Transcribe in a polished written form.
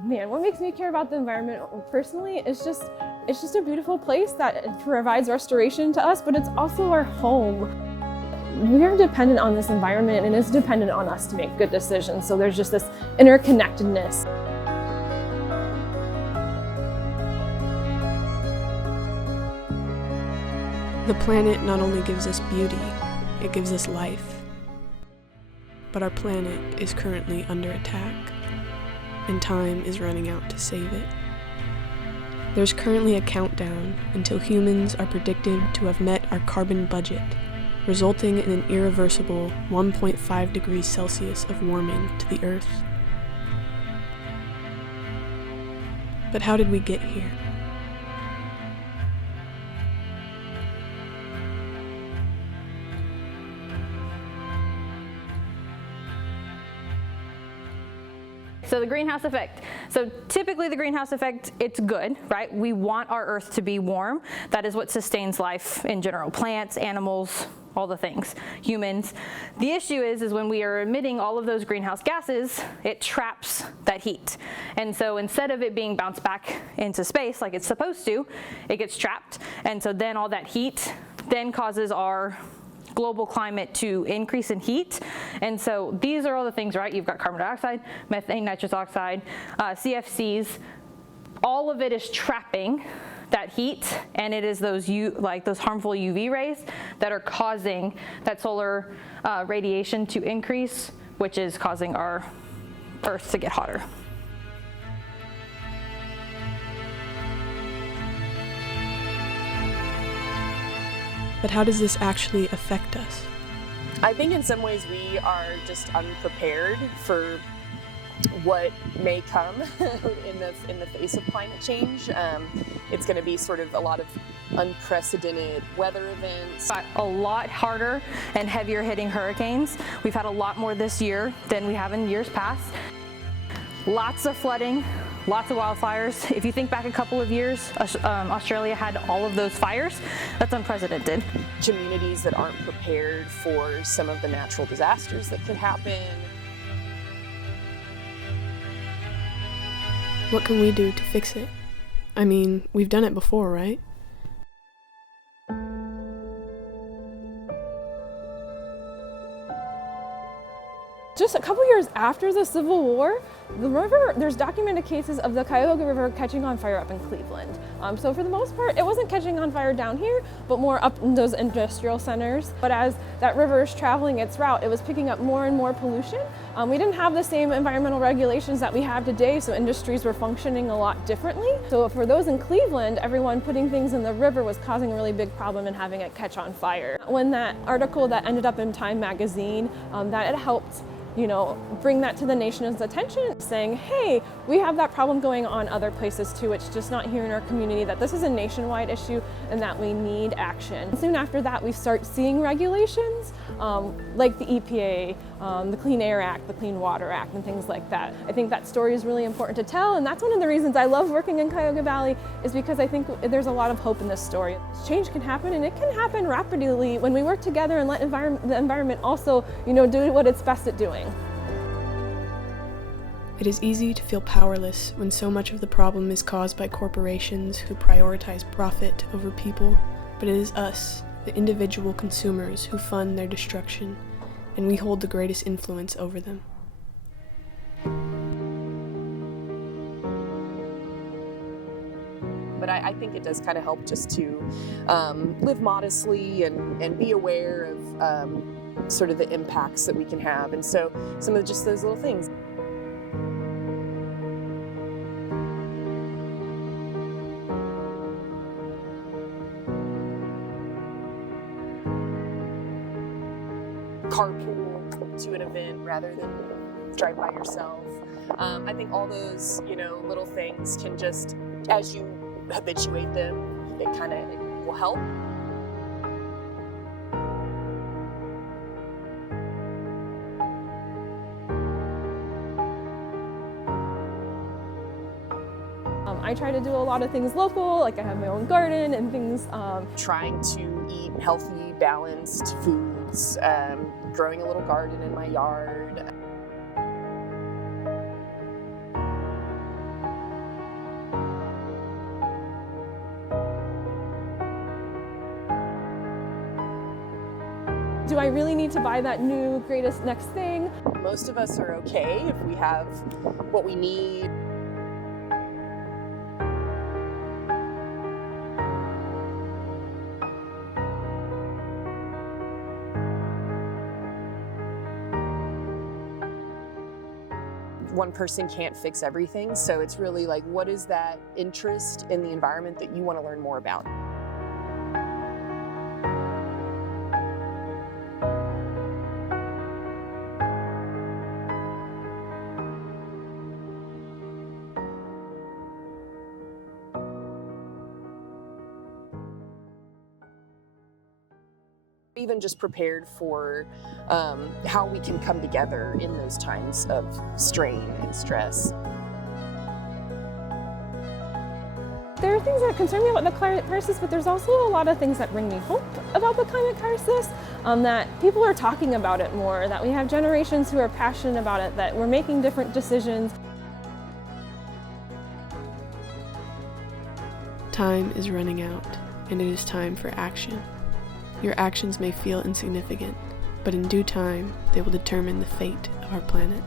Man, what makes me care about the environment personally is it's just a beautiful place that provides restoration to us, but it's also our home. We are dependent on this environment and it's dependent on us to make good decisions. So there's just this interconnectedness. The planet not only gives us beauty, it gives us life. But our planet is currently under attack, and time is running out to save it. There's currently a countdown until humans are predicted to have met our carbon budget, resulting in an irreversible 1.5 degrees Celsius of warming to the Earth. But how did we get here? So the greenhouse effect. So typically the greenhouse effect, it's good, right? We want our Earth to be warm. That is what sustains life in general. Plants, animals, all the things, humans. The issue is when we are emitting all of those greenhouse gases, it traps that heat. And so instead of it being bounced back into space like it's supposed to, it gets trapped. And so then all that heat then causes our global climate to increase in heat. And so these are all the things, right? You've got carbon dioxide, methane, nitrous oxide, CFCs. All of it is trapping that heat, and it is those harmful UV rays that are causing that solar radiation to increase, which is causing our Earth to get hotter. But how does this actually affect us? I think in some ways we are just unprepared for what may come in the face of climate change. It's going to be sort of a lot of unprecedented weather events. A lot harder and heavier hitting hurricanes. We've had a lot more this year than we have in years past. Lots of flooding. Lots of wildfires. If you think back a couple of years, Australia had all of those fires. That's unprecedented. Communities that aren't prepared for some of the natural disasters that could happen. What can we do to fix it? I mean, we've done it before, right? Just a couple years after the Civil War, the river, there's documented cases of the Cuyahoga River catching on fire up in Cleveland. So for the most part, it wasn't catching on fire down here, but more up in those industrial centers. But as that river is traveling its route, it was picking up more and more pollution. We didn't have the same environmental regulations that we have today, so industries were functioning a lot differently. So for those in Cleveland, everyone putting things in the river was causing a really big problem and having it catch on fire. When that article that ended up in Time magazine, that it helped bring that to the nation's attention, saying, hey, we have that problem going on other places too. It's just not here in our community, that this is a nationwide issue and that we need action. Soon after that, we start seeing regulations like the EPA, the Clean Air Act, the Clean Water Act, and things like that. I think that story is really important to tell, and that's one of the reasons I love working in Cuyahoga Valley, is because I think there's a lot of hope in this story. Change can happen, and it can happen rapidly when we work together and let the environment also, do what it's best at doing. It is easy to feel powerless when so much of the problem is caused by corporations who prioritize profit over people, but it is us, the individual consumers, who fund their destruction, and we hold the greatest influence over them. But I think it does kind of help just to live modestly and be aware of sort of the impacts that we can have. And so some of just those little things. Carpool to an event rather than drive by yourself. I think all those, little things can just, as you habituate them, it will help. I try to do a lot of things local, like I have my own garden and things. Trying to eat healthy, balanced foods, growing a little garden in my yard. do I really need to buy that new greatest next thing? Most of us are okay if we have what we need. One person can't fix everything, so it's really like, what is that interest in the environment that you want to learn more about? Even just prepared for how we can come together in those times of strain and stress. There are things that concern me about the climate crisis, but there's also a lot of things that bring me hope about the climate crisis, that people are talking about it more, that we have generations who are passionate about it, that we're making different decisions. Time is running out, and it is time for action. Your actions may feel insignificant, but in due time, they will determine the fate of our planet.